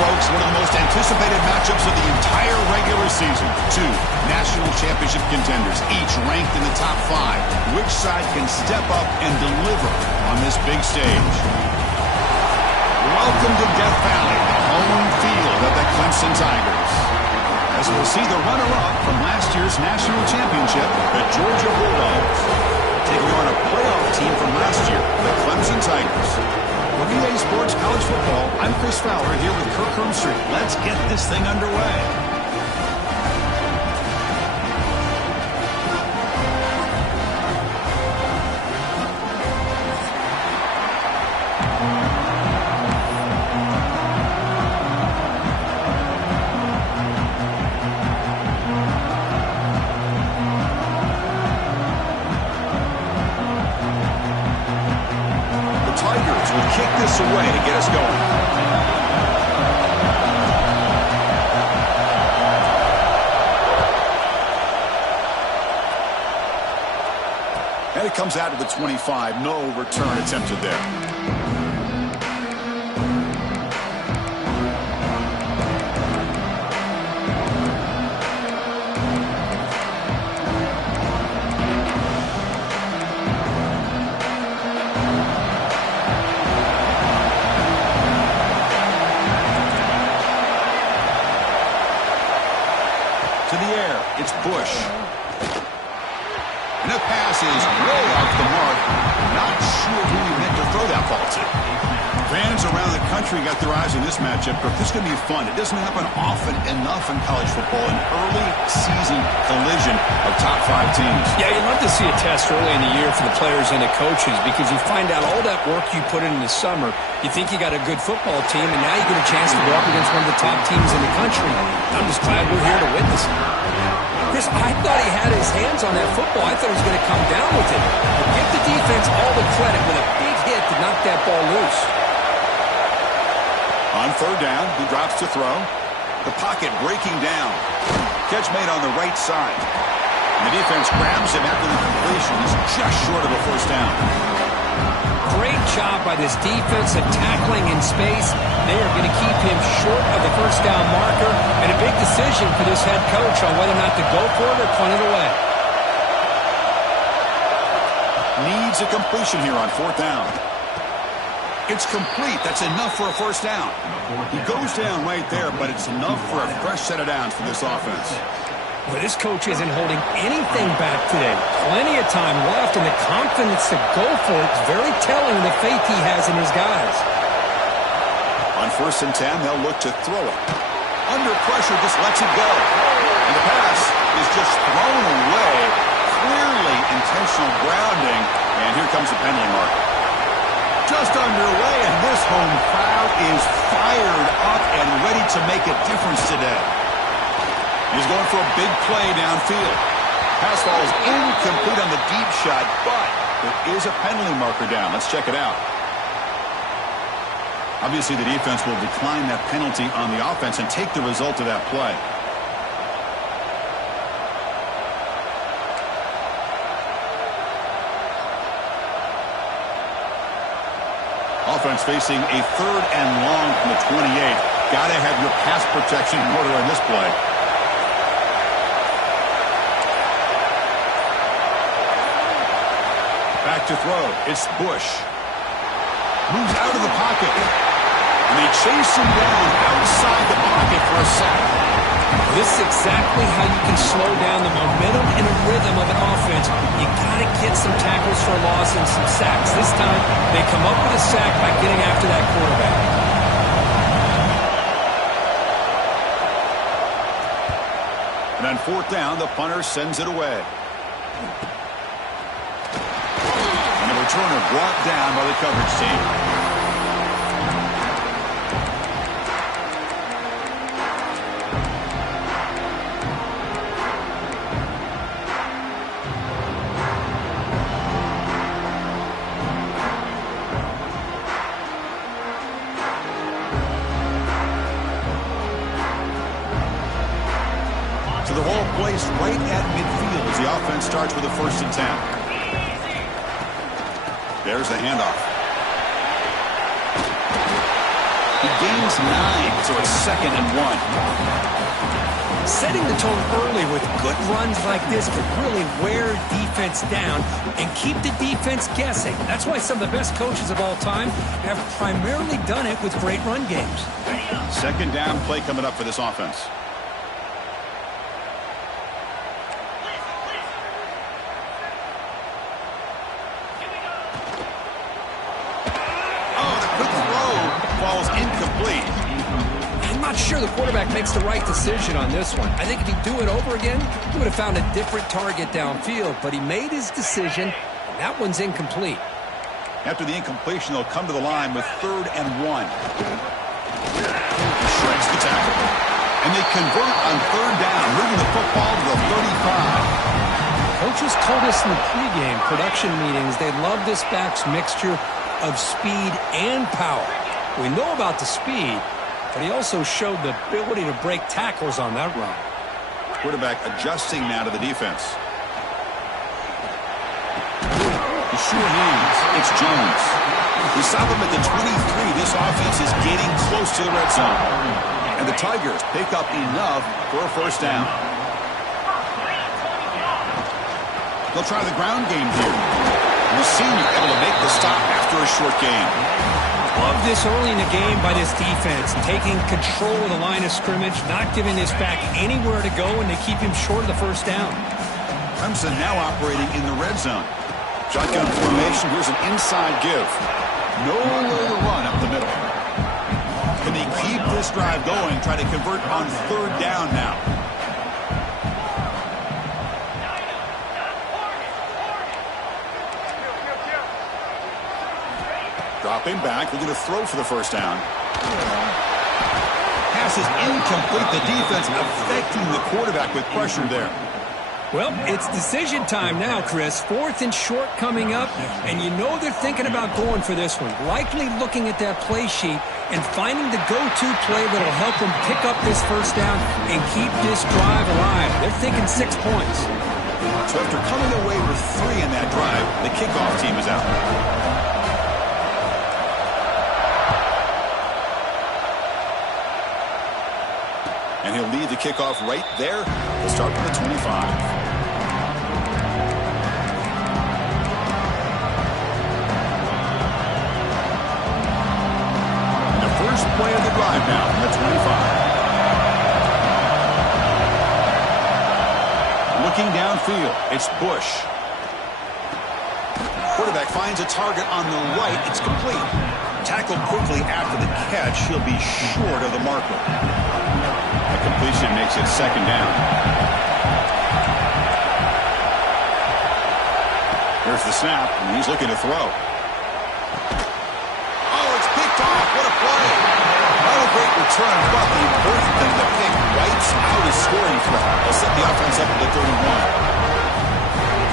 folks, one of the most anticipated matchups of the entire regular season. Two national championship contenders, each ranked in the top 5. Which side can step up and deliver on this big stage? Welcome to Death Valley, the home field of the Clemson Tigers. As we'll see the runner-up from last year's national championship, the Georgia Bulldogs, taking on a playoff team from last year, the Clemson Tigers. For VA Sports College Football, I'm Chris Fowler here with Kirk Herbstreit. Let's get this thing underway. Kick this away to get us going. And it comes out to the 25. No return attempted there. It's Bush. And the pass is way off the mark. Not sure who he meant to throw that ball to. Fans around the country got their eyes on this matchup, but this is going to be fun. It doesn't happen often enough in college football, an early season collision of top 5 teams. Yeah, you'd love to see a test early in the year for the players and the coaches because you find out all that work you put in the summer. You think you got a good football team, and now you get a chance to go up against one of the top teams in the country. I'm just glad we're here to witness it. Chris, I thought he had his hands on that football. I thought he was going to come down with it. But give the defense all the credit with a big hit to knock that ball loose. On third down, he drops to throw. The pocket breaking down. Catch made on the right side. And the defense grabs him after the completion. He's just short of a first down. Great job by this defense of tackling in space. They are going to keep him short of the first down marker. And a big decision for this head coach on whether or not to go for it or punt it away. Needs a completion here on fourth down. It's complete. That's enough for a first down. He goes down right there, but it's enough for a fresh set of downs for this offense. Well, this coach isn't holding anything back today. Plenty of time left, and the confidence to go for it is very telling the faith he has in his guys. On 1st and 10, they'll look to throw it. Under pressure, just lets it go. And the pass is just thrown away. Clearly intentional grounding. And here comes the penalty marker. Just underway, and this home crowd is fired up and ready to make a difference today. He's going for a big play downfield. Pass falls incomplete on the deep shot, but there is a penalty marker down. Let's check it out. Obviously, the defense will decline that penalty on the offense and take the result of that play. Offense facing a 3rd and long from the 28. Got to have your pass protection in order in this play. Back to throw. It's Bush. Moves out of the pocket. And they chase him down outside the pocket for a sack. This is exactly how you can slow down the momentum and a rhythm of an offense. You got to get some tackles for loss and some sacks. This time, they come up with a sack by getting after that quarterback. And on 4th down, the punter sends it away. And the returner brought down by the coverage team. The ball placed right at midfield as the offense starts with a 1st and 10. There's the handoff. He gains 9, so it's 2nd and 1. Setting the tone early with good runs like this could really wear defense down and keep the defense guessing. That's why some of the best coaches of all time have primarily done it with great run games. 2nd down play coming up for this offense. Oh, the quick throw falls incomplete. I'm not sure the quarterback makes the right decision on this one. I think if he'd do it over again, he would have found a different target downfield, but he made his decision, and that one's incomplete. After the incompletion, they'll come to the line with 3rd and 1. He shreds the tackle. And they convert on 3rd down, moving the football to the 35. Coaches told us in the pregame production meetings they love this back's mixture of speed and power. We know about the speed, but he also showed the ability to break tackles on that run. Quarterback adjusting now to the defense. The sure hands. It's Jones. We saw them at the 23. This offense is getting close to the red zone. And the Tigers pick up enough for a 1st down. They'll try the ground game here. The senior able to make the stop after a short game. Love this early in the game by this defense, taking control of the line of scrimmage, not giving this back anywhere to go, and they keep him short of the 1st down. Clemson now operating in the red zone. Shotgun formation. Here's an inside give. Nowhere to run up the middle. Can they keep this drive going? Try to convert on 3rd down now. Dropping back, looking to throw for the 1st down. Pass is incomplete. The defense affecting the quarterback with pressure there. Well, it's decision time now, Chris. 4th and short coming up, and you know they're thinking about going for this one. Likely looking at that play sheet and finding the go-to play that'll help them pick up this 1st down and keep this drive alive. They're thinking 6 points. So after coming away with 3 in that drive, the kickoff team is out. And he'll lead the kickoff right there. He'll start from the 25. And the first play of the drive now from the 25. Looking downfield, it's Bush. Quarterback finds a target on the right. It's complete. Tackled quickly after the catch. He'll be short of the marker. The completion makes it 2nd down. Here's the snap, and he's looking to throw. Oh, it's picked off. What a play. Not a great return, but the important thing, the pick wipes out his scoring threat. They'll set the offense up at the 31.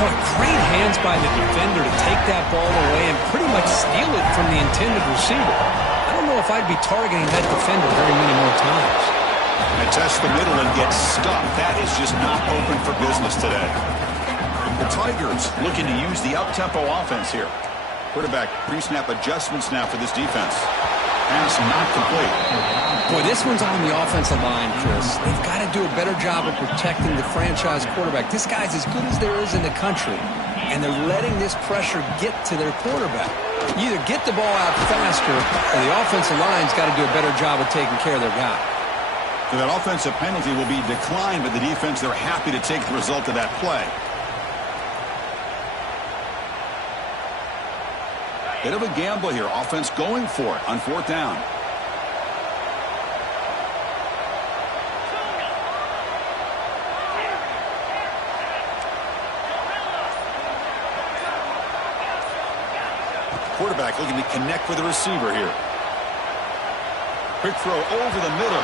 Boy, great hands by the defender to take that ball away and pretty much steal it from the intended receiver. I don't know if I'd be targeting that defender very many more times. And test the middle and get stuck. That is just not open for business today. The Tigers looking to use the up-tempo offense here. Quarterback pre-snap adjustments now for this defense. Pass not complete. Boy, this one's on the offensive line, Chris. They've got to do a better job of protecting the franchise quarterback. This guy's as good as there is in the country, and they're letting this pressure get to their quarterback. You either get the ball out faster, or the offensive line's got to do a better job of taking care of their guy. So that offensive penalty will be declined by the defense. They're happy to take the result of that play. Bit of a gamble here. Offense going for it on 4th down. Quarterback looking to connect with the receiver here. Quick throw over the middle.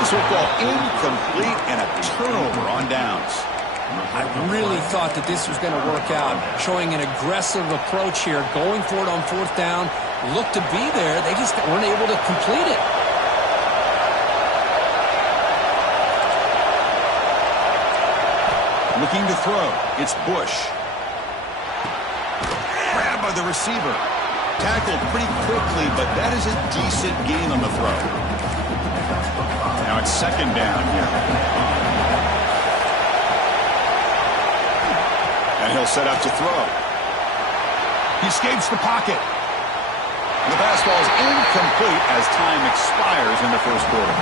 This will fall incomplete and a turnover on downs. I really thought that this was going to work out, showing an aggressive approach here, going for it on 4th down. Looked to be there. They just weren't able to complete it. Looking to throw. It's Bush. Grabbed by the receiver. Tackled pretty quickly, but that is a decent gain on the throw. Now it's second down here. And he'll set up to throw. He escapes the pocket. And the pass ball is incomplete as time expires in the first quarter.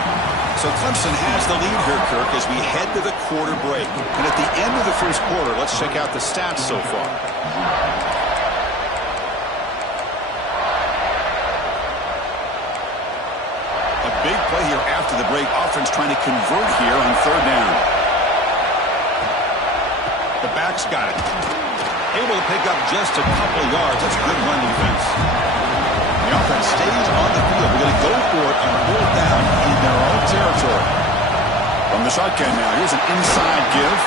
So Clemson has the lead here, Kirk, as we head to the quarter break. And at the end of the first quarter, let's check out the stats so far. A big play here after the break. Offense trying to convert here on third down. The back's got it. Able to pick up just a couple of yards. That's good run defense. The offense stays on the field. We're going to go for it on fourth down in their own territory. From the shotgun now, here's an inside give.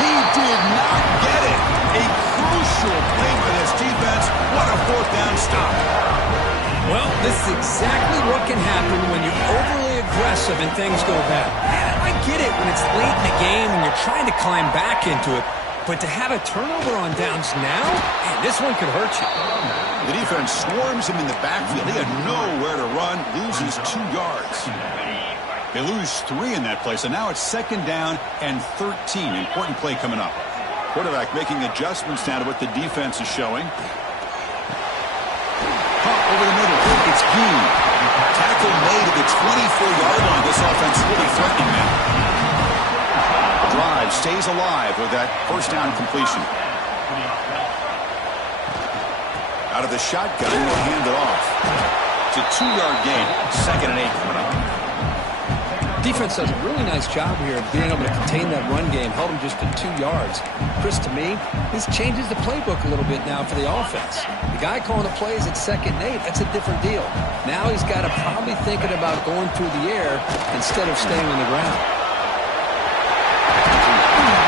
He did not get it. A crucial play by this defense. What a fourth down stop. Well, this is exactly what can happen when you're overly aggressive and things go bad. And I get it when it's late in the game and you're trying to climb back into it. But to have a turnover on downs now, man, this one could hurt you. The defense swarms him in the backfield. He had nowhere to run, loses 2 yards. They lose 3 in that play, so now it's second down and 13. Important play coming up. Quarterback making adjustments now to what the defense is showing. Pump over the middle. It's Gee. Tackle made at the 24-yard line. This offense really threatening now. Drive stays alive with that first down completion. Out of the shotgun, will hand it off. It's a 2-yard gain. Second and 8 coming up. Defense does a really nice job here of being able to contain that run game, held him just to 2 yards. Chris, to me, this changes the playbook a little bit now for the offense. The guy calling the plays at second and 8, that's a different deal. Now he's got to probably thinking about going through the air instead of staying on the ground.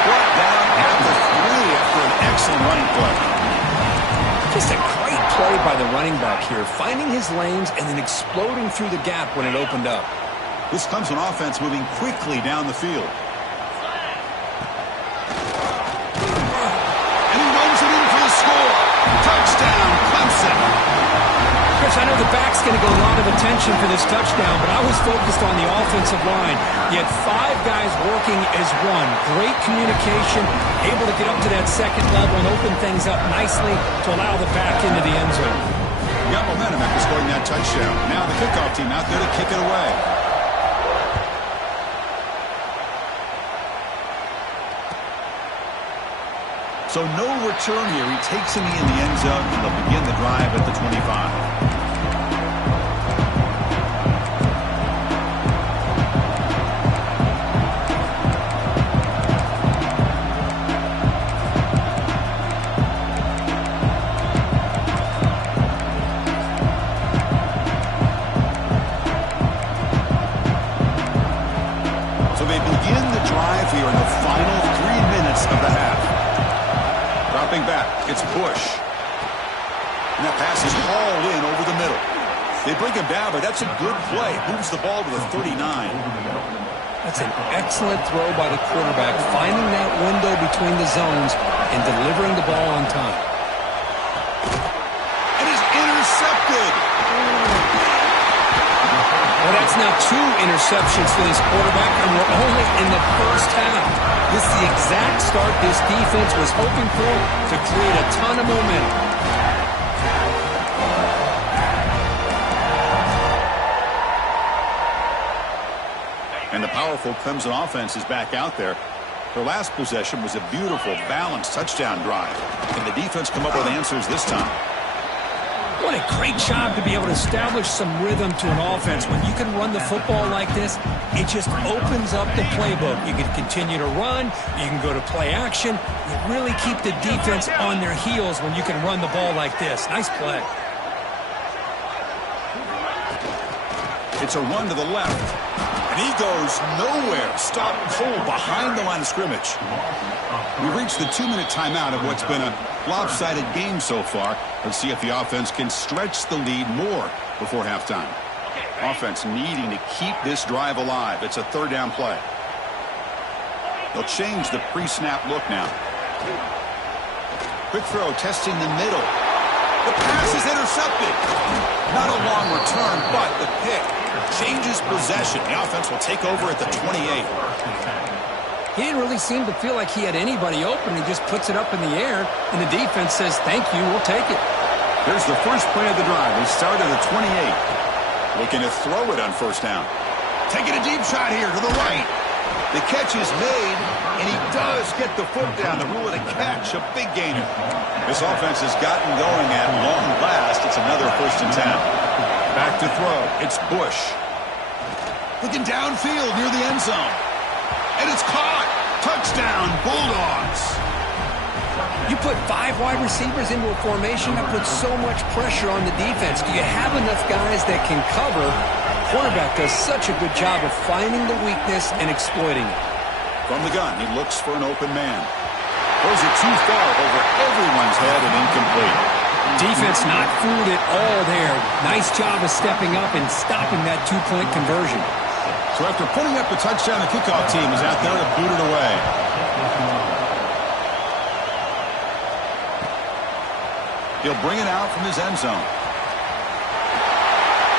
Brought down at the 3 after an excellent running play. Just a great play by the running back here, finding his lanes and then exploding through the gap when it opened up. This comes from offense moving quickly down the field. And he runs it in for the score. Touchdown, Clemson. Chris, I know the back's going to get a lot of attention for this touchdown, but I was focused on the offensive line. You had 5 guys working as one. Great communication, able to get up to that second level and open things up nicely to allow the back into the end zone. We got momentum after scoring that touchdown. Now the kickoff team out there to kick it away. So no return here. He takes him in the end zone, and they'll begin the drive at the 25. So they begin the drive here in the final 3 minutes of the half. Dropping back, it's Bush. And that pass is hauled in over the middle. They bring him down, but that's a good play. Moves the ball to the 39. That's an excellent throw by the quarterback, finding that window between the zones and delivering the ball on time. And he's intercepted. Well, that's now 2 interceptions for this quarterback, and we're only in the first half. This is the exact start this defense was hoping for to create a ton of momentum. And the powerful Clemson offense is back out there. Their last possession was a beautiful, balanced touchdown drive. Can the defense come up with answers this time? What a great job to be able to establish some rhythm to an offense. When you can run the football like this, it just opens up the playbook. You can continue to run. You can go to play action. You really keep the defense on their heels when you can run the ball like this. Nice play. It's a run to the left. And he goes nowhere. Stopped cold behind the line of scrimmage. We've reached the 2-minute timeout of what's been a lopsided game so far. Let's see if the offense can stretch the lead more before halftime. Offense needing to keep this drive alive. It's a third down play. They'll change the pre-snap look now. Quick throw testing the middle. The pass is intercepted. Not a long return, but the pick changes possession. The offense will take over at the 28. He didn't really seem to feel like he had anybody open. He just puts it up in the air, and the defense says, thank you, we'll take it. Here's the first play of the drive. They start at the 28. Looking to throw it on first down. Taking a deep shot here to the right. The catch is made, and he does get the foot down. The rule of the catch, a big gainer. This offense has gotten going at long last. It's another first and 10. Back to throw. It's Bush. Looking downfield near the end zone. And it's caught. Touchdown, Bulldogs. You put 5 wide receivers into a formation, that puts so much pressure on the defense. Do you have enough guys that can cover? Quarterback does such a good job of finding the weakness and exploiting it. From the gun, he looks for an open man. Throws it too far over everyone's head and incomplete. Defense not fooled at all there. Nice job of stepping up and stopping that 2-point conversion. So after putting up the touchdown, the kickoff team is out there to boot it away. He'll bring it out from his end zone.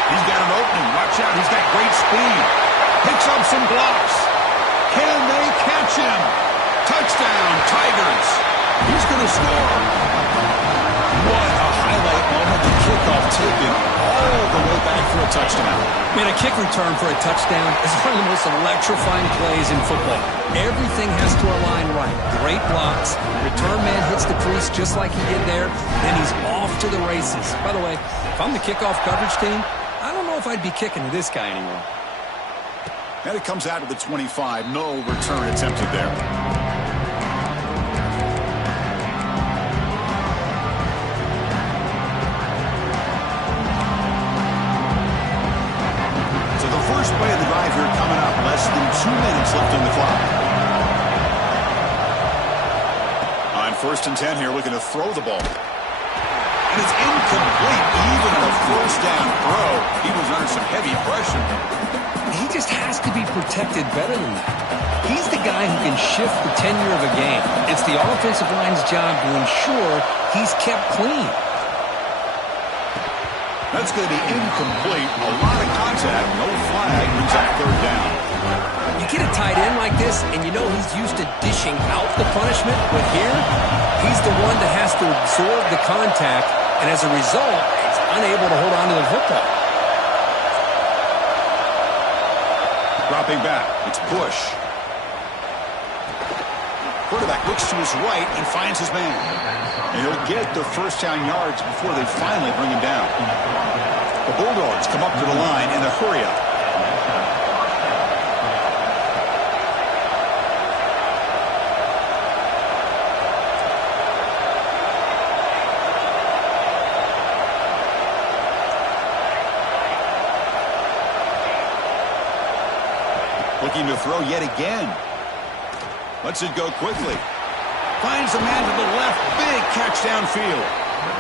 He's got an opening. Watch out. He's got great speed. Picks up some blocks. Can they catch him? Touchdown, Tigers. He's going to score. What a highlight moment. The kickoff taken all the way back for a touchdown. Man, a kick return for a touchdown is one of the most electrifying plays in football. Everything has to align right. Great blocks. Return man hits the crease just like he did there, and he's off to the races. By the way, if I'm the kickoff coverage team, I don't know if I'd be kicking to this guy anymore. And it comes out of the 25. No return attempted there. So the first play of the drive here coming up. Less than 2 minutes left on the clock. On first and 10 here, looking to throw the ball. And it's incomplete. Even on a first down throw, he was under some heavy pressure. He just has to be protected better than that. He's the guy who can shift the tenure of a game. It's the offensive line's job to ensure he's kept clean. That's going to be incomplete. A lot of contact. No flag. Brings up third down. You get a tight end like this, and you know he's used to dishing out the punishment. But here, he's the one that has to absorb the contact, and as a result, he's unable to hold on to the football. Dropping back. It's Bush. Quarterback looks to his right and finds his man. And he'll get the first down yards before they finally bring him down. The Bulldogs come up to the line in a hurry-up. Looking to throw yet again. Lets it go quickly. Finds a man to the left. Big catch downfield.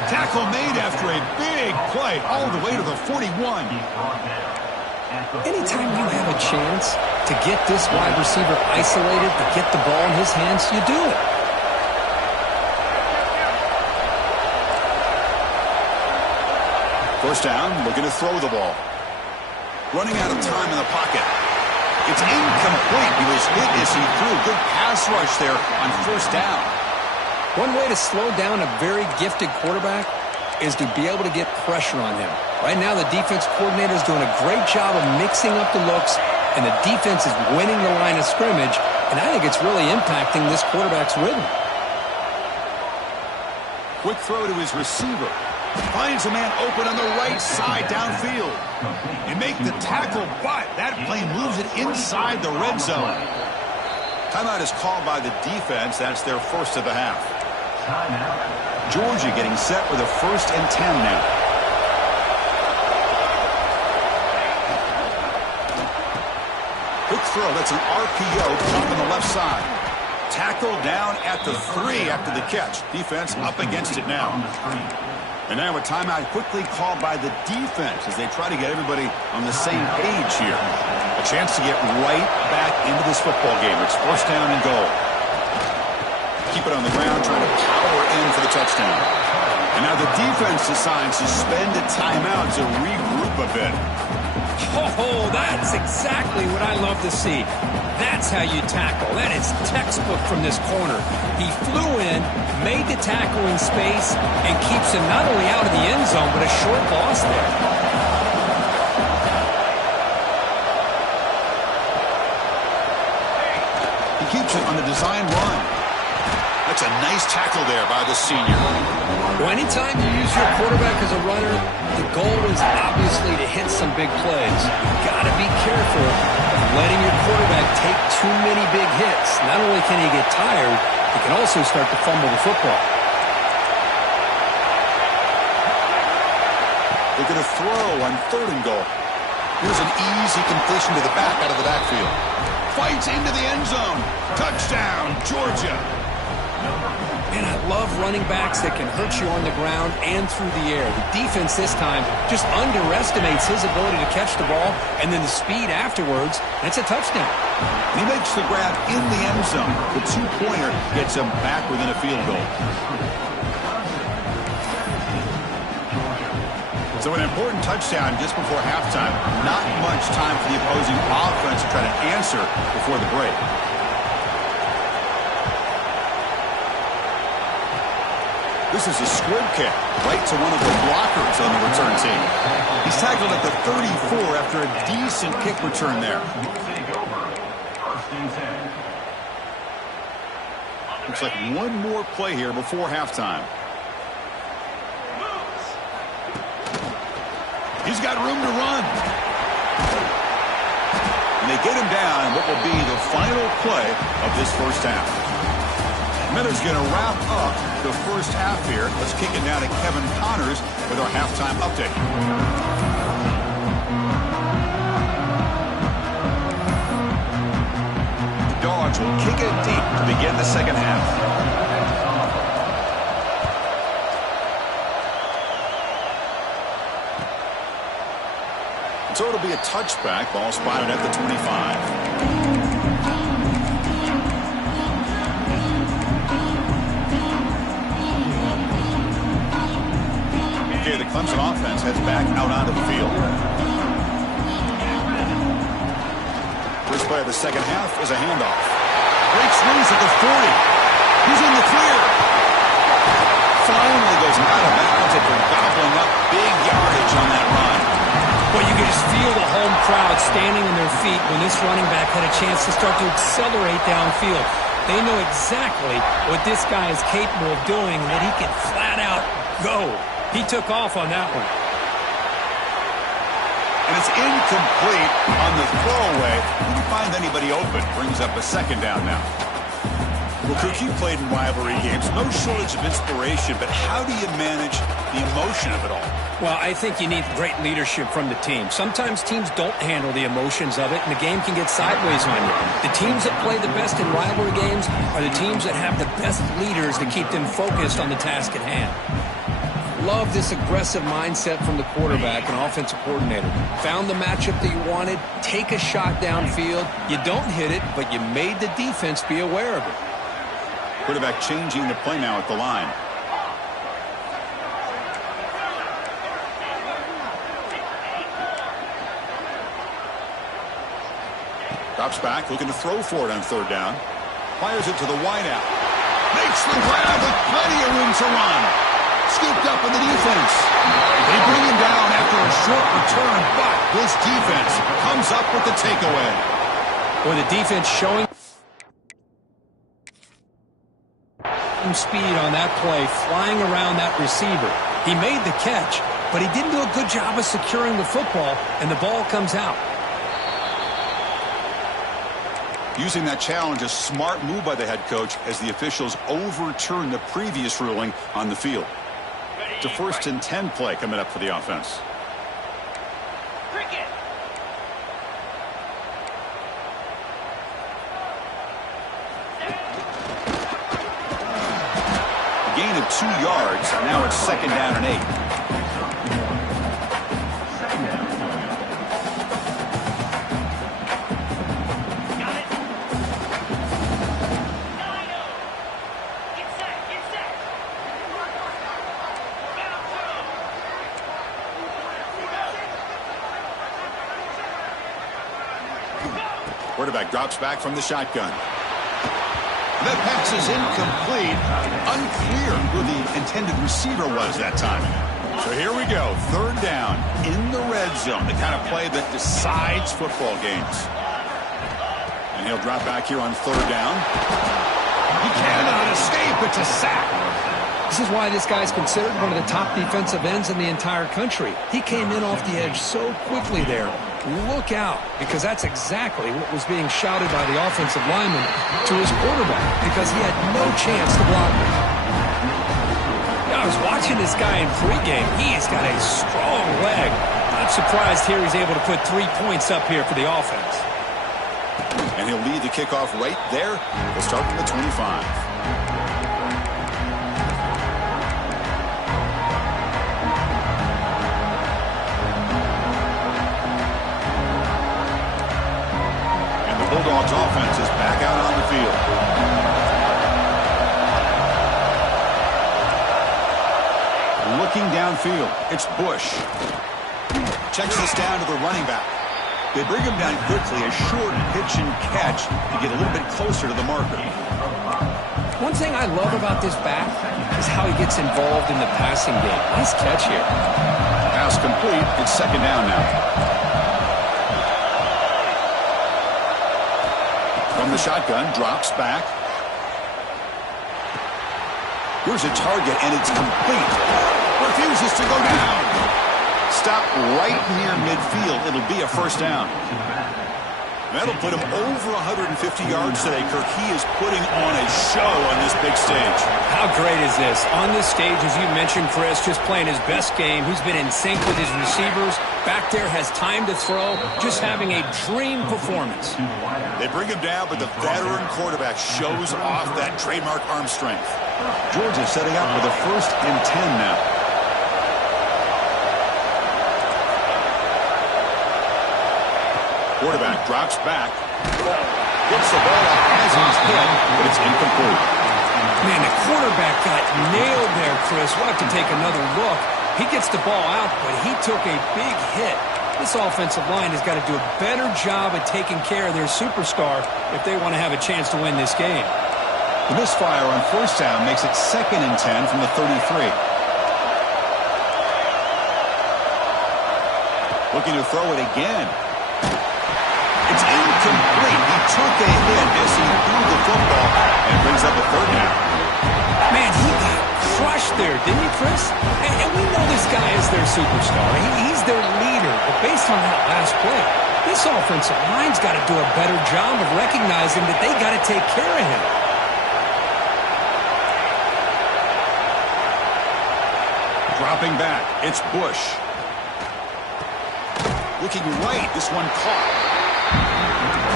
Tackle made after a big play all the way to the 41. Anytime you have a chance to get this wide receiver isolated, to get the ball in his hands, you do it. First down, looking to throw the ball. Running out of time in the pocket. It's incomplete. He was hit as he threw. Good pass rush there on first down. One way to slow down a very gifted quarterback is to be able to get pressure on him. Right now, the defense coordinator is doing a great job of mixing up the looks, and the defense is winning the line of scrimmage, and I think it's really impacting this quarterback's rhythm. Quick throw to his receiver. Finds a man open on the right side downfield. And make the tackle, but that play moves it inside the red zone. Timeout is called by the defense. That's their first of the half. Georgia getting set with a 1st and 10 now. Quick throw. That's an RPO up on the left side. Tackle down at the 3 after the catch. Defense up against it now. And now a timeout quickly called by the defense as they try to get everybody on the same page here. A chance to get right back into this football game. It's first down and goal. Keep it on the ground, trying to power in for the touchdown. And now the defense decides to spend a timeout to regroup a bit. Oh, that's exactly what I love to see. That's how you tackle. That is textbook from this corner. He flew in, made the tackle in space, and keeps him not only out of the end zone, but a short loss there. He keeps it on the design run. That's a nice tackle there by the senior. Well, anytime you use your quarterback as a runner, the goal is obviously to hit some big plays. You've got to be careful of letting your quarterback take too many big hits. Not only can he get tired, he can also start to fumble the football. They're going to throw on 3rd and goal. Here's an easy completion to the back out of the backfield. Fights into the end zone. Touchdown, Georgia. And I love running backs that can hurt you on the ground and through the air. The defense this time just underestimates his ability to catch the ball, and then the speed afterwards, that's a touchdown. And he makes the grab in the end zone. The 2-pointer gets him back within a field goal. So an important touchdown just before halftime. Not much time for the opposing offense to try to answer before the break. This is a squib kick right to one of the blockers on the return team. He's tackled at the 34 after a decent kick return there. Looks like one more play here before halftime. He's got room to run. And they get him down in what will be the final play of this first half. Miller's going to wrap up the first half here. Let's kick it down to Kevin Connors with our halftime update. The Dogs will kick it deep to begin the second half. So it'll be a touchback. Ball spotted at the 25. The Clemson offense heads back out onto the field. First play of the second half is a handoff. Breaks loose at the 40. He's in the clear. Finally goes out of bounds after gobbling up big yardage on that run. Well, you can just feel the home crowd standing on their feet when this running back had a chance to start to accelerate downfield. They know exactly what this guy is capable of doing and that he can flat out go. He took off on that one. And it's incomplete on the throwaway. Didn't find anybody open. Brings up a second down now. Well, Cook, you played in rivalry games. No shortage of inspiration, but how do you manage the emotion of it all? Well, I think you need great leadership from the team. Sometimes teams don't handle the emotions of it, and the game can get sideways on you. The teams that play the best in rivalry games are the teams that have the best leaders to keep them focused on the task at hand. Love this aggressive mindset from the quarterback and offensive coordinator. Found the matchup that you wanted, take a shot downfield. You don't hit it, but you made the defense be aware of it. Quarterback changing the play now at the line. Drops back, looking to throw for it on 3rd down. Fires it to the wideout. Makes the grab with plenty of room to run. Scooped up in the defense. They bring him down after a short return, but this defense comes up with the takeaway. Or the defense showing speed on that play, flying around that receiver. He made the catch, but he didn't do a good job of securing the football, and the ball comes out. Using that challenge, a smart move by the head coach as the officials overturn the previous ruling on the field. It's a 1st and 10 play coming up for the offense. Cricket. A gain of 2 yards. Now it's 2nd down and 8. Quarterback drops back from the shotgun. That pass is incomplete. Unclear who the intended receiver was that time. So here we go. 3rd down in the red zone. The kind of play that decides football games. And he'll drop back here on 3rd down. He cannot escape. It's a sack. This is why this guy's considered one of the top defensive ends in the entire country. He came in off the edge so quickly there. Look out, because that's exactly what was being shouted by the offensive lineman to his quarterback, because he had no chance to block him. I was watching this guy in pregame. He has got a strong leg. Not surprised here he's able to put 3 points up here for the offense. And he'll lead the kickoff right there. We'll start from the 25. Bulldogs offense is back out on the field. Looking downfield, it's Bush. Checks this down to the running back. They bring him down quickly, a short pitch and catch to get a little bit closer to the marker. One thing I love about this back is how he gets involved in the passing game. Nice catch here. Pass complete. It's 2nd down now. From the shotgun, drops back. Here's a target, and it's complete. Refuses to go down. Stop right near midfield. It'll be a 1st down. That'll put him over 150 yards today, Kirk. He is putting on a show on this big stage. How great is this? On this stage, as you mentioned, Chris, just playing his best game. He's been in sync with his receivers. Back there, has time to throw. Just having a dream performance. They bring him down, but the veteran quarterback shows off that trademark arm strength. Georgia setting up with a 1st and 10 now. Quarterback drops back. Gets the ball up as he's hit, but it's incomplete. Man, the quarterback got nailed there, Chris. We'll have to take another look. He gets the ball out, but he took a big hit. This offensive line has got to do a better job at taking care of their superstar if they want to have a chance to win this game. The misfire on 1st down makes it 2nd and 10 from the 33. Looking to throw it again. It's incomplete. He took a hit as he threw the football and brings up a 3rd down. Man, he got crushed there, didn't he, Chris? And we know this guy is their superstar. He's their leader. But based on that last play, this offensive line's got to do a better job of recognizing that they got to take care of him. Dropping back, it's Bush. Looking right, this one caught.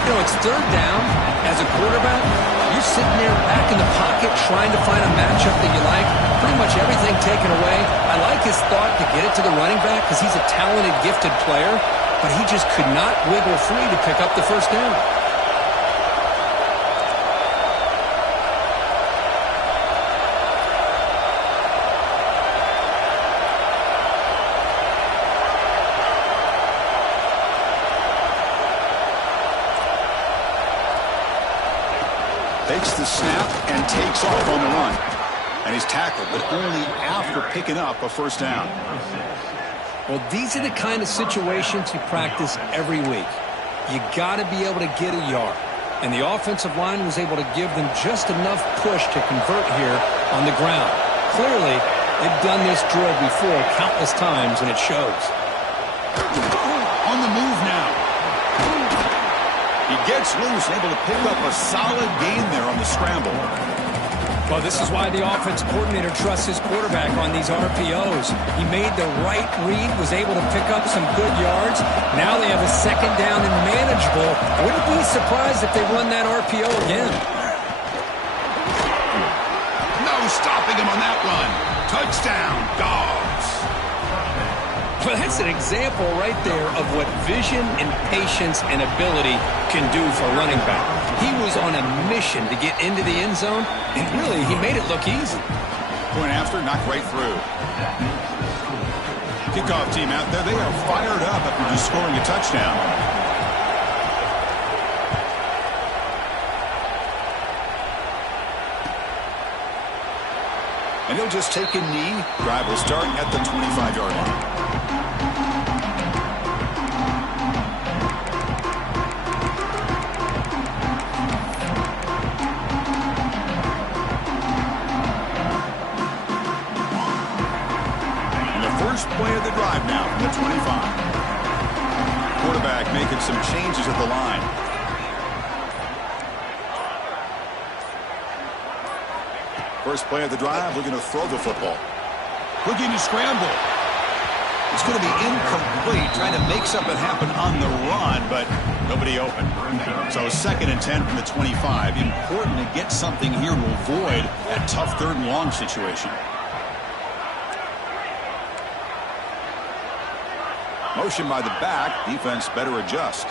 You know, it's 3rd down. As a quarterback, you're sitting there back in the pocket trying to find a matchup that you like. Pretty much everything taken away. I like his thought to get it to the running back because he's a talented, gifted player, but he just could not wiggle free to pick up the 1st down. Takes the snap and takes off on the run. And he's tackled, but only after picking up a 1st down. Well, these are the kind of situations you practice every week. You got to be able to get a yard. And the offensive line was able to give them just enough push to convert here on the ground. Clearly, they've done this drill before countless times, and it shows. On the move now. He gets loose, able to pick up a solid gain there on the scramble. Well, this is why the offense coordinator trusts his quarterback on these RPOs. He made the right read, was able to pick up some good yards. Now they have a 2nd down and manageable. Wouldn't be surprised if they run that RPO again. No stopping him on that run. Touchdown, Dogs. Well, that's an example right there of what vision and patience and ability can do for a running back. He was on a mission to get into the end zone, and really, he made it look easy. Point after, knocked right through. Kickoff team out there, they are fired up after just scoring a touchdown. And he'll just take a knee. Drive will start at the 25-yard line. First play of the drive now from the 25. Quarterback making some changes at the line. First play of the drive, looking to throw the football. Looking to scramble. It's going to be incomplete, trying to make something happen on the run, but nobody open. So 2nd and 10 from the 25. Important to get something here to avoid that tough 3rd and long situation. Motion by the back. Defense better adjust.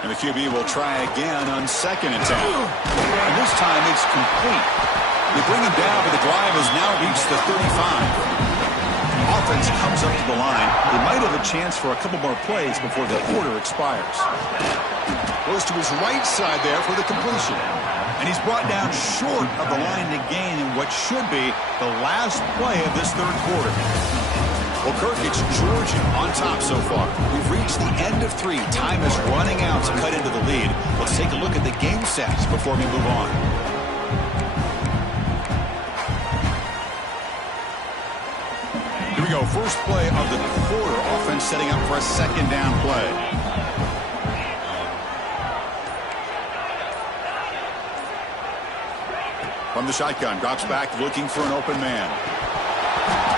And the QB will try again on 2nd and 10. And this time it's complete. They bring him down, but the drive has now reached the 35. The offense comes up to the line. They might have a chance for a couple more plays before the quarter expires. Goes to his right side there for the completion. And he's brought down short of the line to gain in what should be the last play of this 3rd quarter. Well, Kirk, it's Georgia on top so far. We've reached the end of 3. Time is running out to cut into the lead. Let's take a look at the game stats before we move on. Here we go. First play of the quarter. Offense setting up for a 2nd down play. From the shotgun, drops back looking for an open man.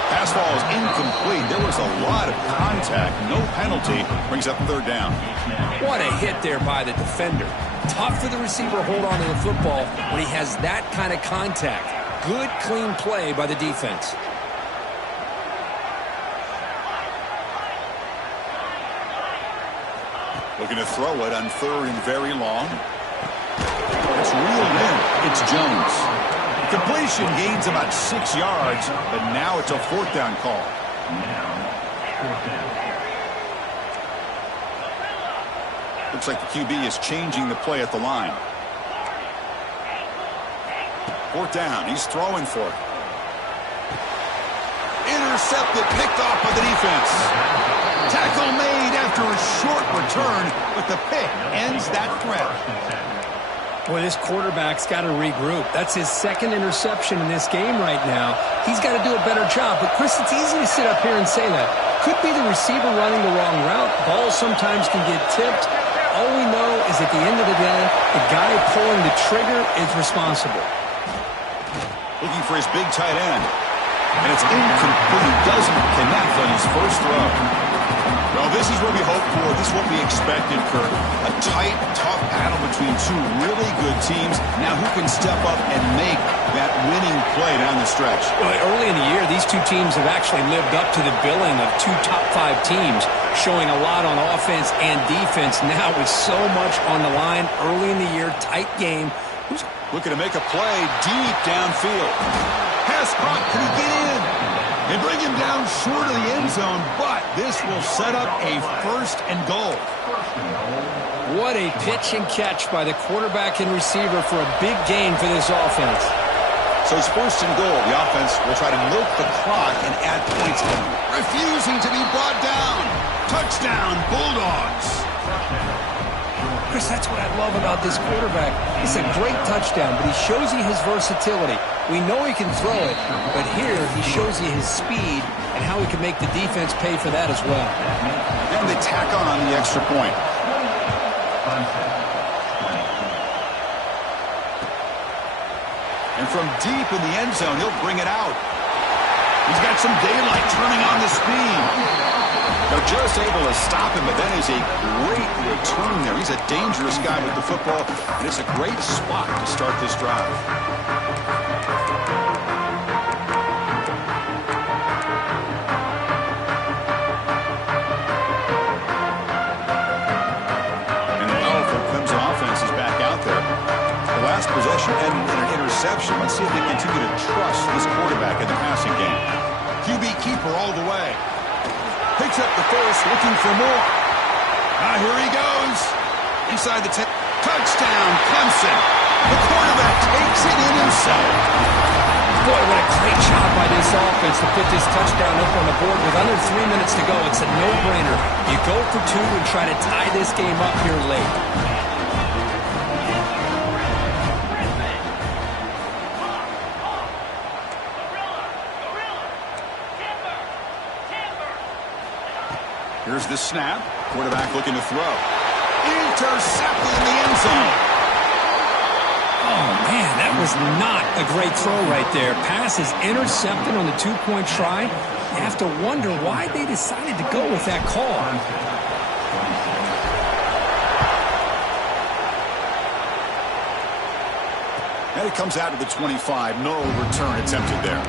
Pass ball is incomplete. There was a lot of contact. No penalty. Brings up 3rd down. What a hit there by the defender. Tough for the receiver to hold on to the football when he has that kind of contact. Good, clean play by the defense. Looking to throw it on 3rd and very long. It's reeled in. It's Jones. Completion gains about 6 yards, but now it's a 4th down call. Looks like the QB is changing the play at the line. 4th down. He's throwing for it. Intercepted, picked off by the defense. Tackle made after a short return, but the pick ends that threat. Boy, this quarterback's got to regroup. That's his 2nd interception in this game right now. He's got to do a better job. But, Chris, it's easy to sit up here and say that. Could be the receiver running the wrong route. Balls sometimes can get tipped. All we know is at the end of the day, the guy pulling the trigger is responsible. Looking for his big tight end. And it's incomplete. Doesn't connect on his first throw. Well, this is what we hope for. This is what we expected, Kirk. A tight, tough battle between 2 really good teams. Now who can step up and make that winning play down the stretch? Well, early in the year, these 2 teams have actually lived up to the billing of 2 top 5 teams, showing a lot on offense and defense. Now with so much on the line early in the year, tight game. Who's looking to make a play deep downfield? Pass caught. Can he get in? They bring him down short of the end zone, but this will set up a 1st and goal. What a pitch and catch by the quarterback and receiver for a big gain for this offense. So it's 1st and goal. The offense will try to milk the clock and add points. Refusing to be brought down. Touchdown, Bulldogs. Chris, that's what I love about this quarterback. It's a great touchdown, but he shows you his versatility. We know he can throw it, but here he shows you his speed and how he can make the defense pay for that as well. And they tack on the extra point. And from deep in the end zone, he'll bring it out. He's got some daylight turning on the speed. They're just able to stop him, but that is a great return there. He's a dangerous guy with the football, and it's a great spot to start this drive. And the powerful Clemson offense is back out there. The last possession ended in an interception. Let's see if they continue to trust this quarterback in the passing game. QB keeper all the way. Picks up the first, looking for more. Here he goes. Inside the 10. Touchdown, Clemson. The quarterback takes it in himself. Boy, what a great job by this offense to put this touchdown up on the board with under 3 minutes to go. It's a no-brainer. You go for two and try to tie this game up here late. Here's the snap. Quarterback looking to throw. Intercepted in the end zone. Oh, man, that was not a great throw right there. Pass is intercepted on the two-point try. You have to wonder why they decided to go with that call. And it comes out to the 25. No return attempted there.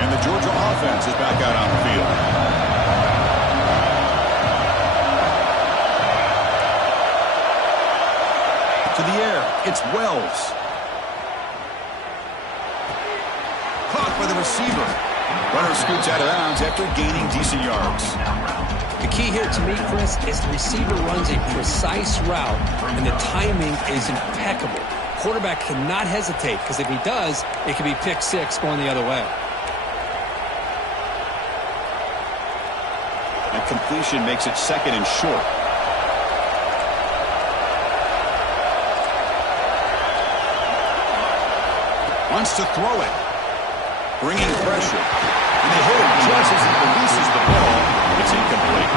And the Georgia offense is back out on the field. To the air, it's Wells. Caught by the receiver. Runner scoots out of bounds after gaining decent yards. The key here to me, Chris, is the receiver runs a precise route, and the timing is impeccable. Quarterback cannot hesitate, because if he does, it could be pick six going the other way. And completion makes it second and short. Wants to throw it. Bringing pressure. And they hit him just as he releases the ball. It's incomplete.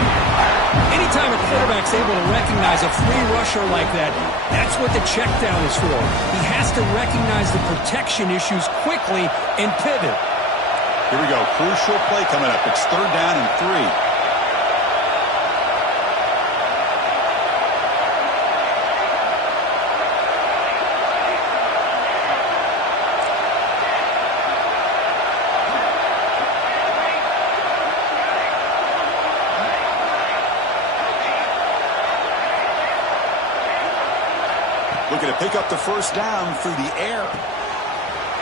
Anytime a quarterback's able to recognize a free rusher like that, that's what the check down is for. He has to recognize the protection issues quickly and pivot. Here we go. Crucial play coming up. It's 3rd down and 3. Looking to pick up the first down through the air.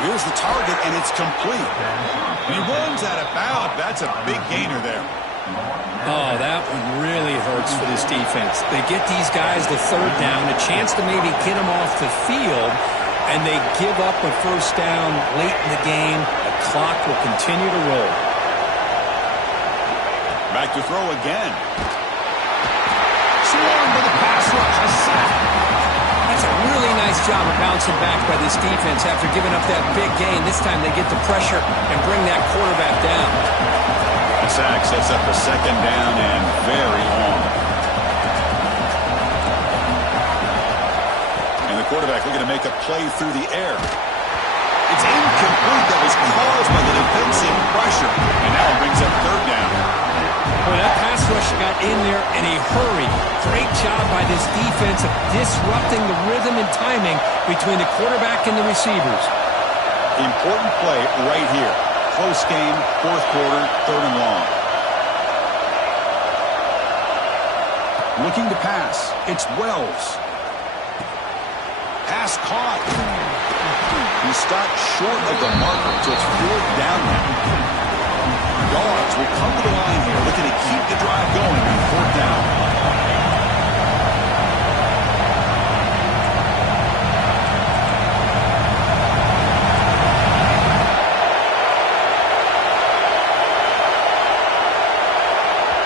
Here's the target, and it's complete. And he runs out of bounds. That's a big gainer there. Oh, that one really hurts for this defense. They get these guys the 3rd down, a chance to maybe get them off the field, and they give up a first down late in the game. The clock will continue to roll. Back to throw again. Swarmed by the pass rush. A sack. That's a really nice job of bouncing back by this defense after giving up that big gain. This time they get the pressure and bring that quarterback down. The sack sets up a 2nd down and very long. And the quarterback looking to make a play through the air. It's incomplete. That was caused by the defensive pressure. And now it brings up 3rd down. Boy, that pass rush got in there in a hurry. Great job by this defense of disrupting the rhythm and timing between the quarterback and the receivers. Important play right here. Close game, 4th quarter, 3rd and long. Looking to pass. It's Wells. Pass caught. He stopped short of the marker, so it's 4th down now. Dogs will come to the line here, looking to keep the drive going on 4th down.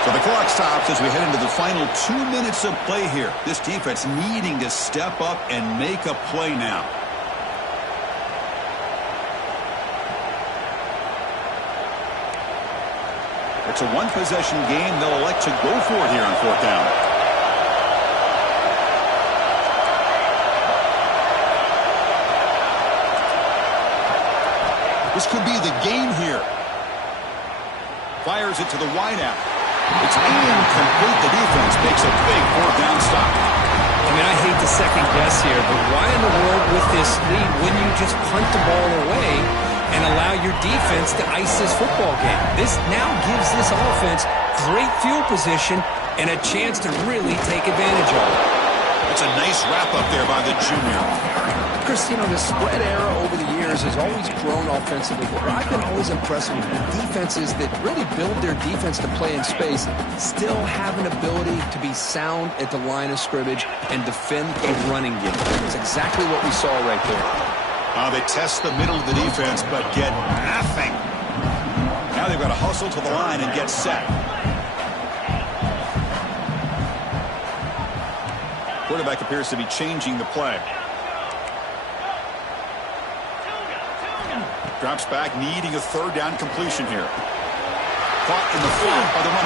So the clock stops as we head into the final 2 minutes of play here. This defense needing to step up and make a play now. It's a one-possession game. They'll elect to go for it here on 4th down. This could be the game here. Fires it to the wideout. It's incomplete. The defense makes a big 4th down stop. I mean, I hate to second guess here, but why in the world with this lead wouldn't you just punt the ball away and allow your defense to ice this football game? This now gives this offense great field position and a chance to really take advantage of it. It's a nice wrap-up there by the junior. Chris, the spread era over the years has always grown offensively, but I've been always impressed with defenses that really build their defense to play in space, still have an ability to be sound at the line of scrimmage and defend the running game. That's exactly what we saw right there. They test the middle of the defense, but get nothing. Now they've got to hustle to the line and get set. Quarterback appears to be changing the play. Drops back, needing a third down completion here. Caught in the flat by the running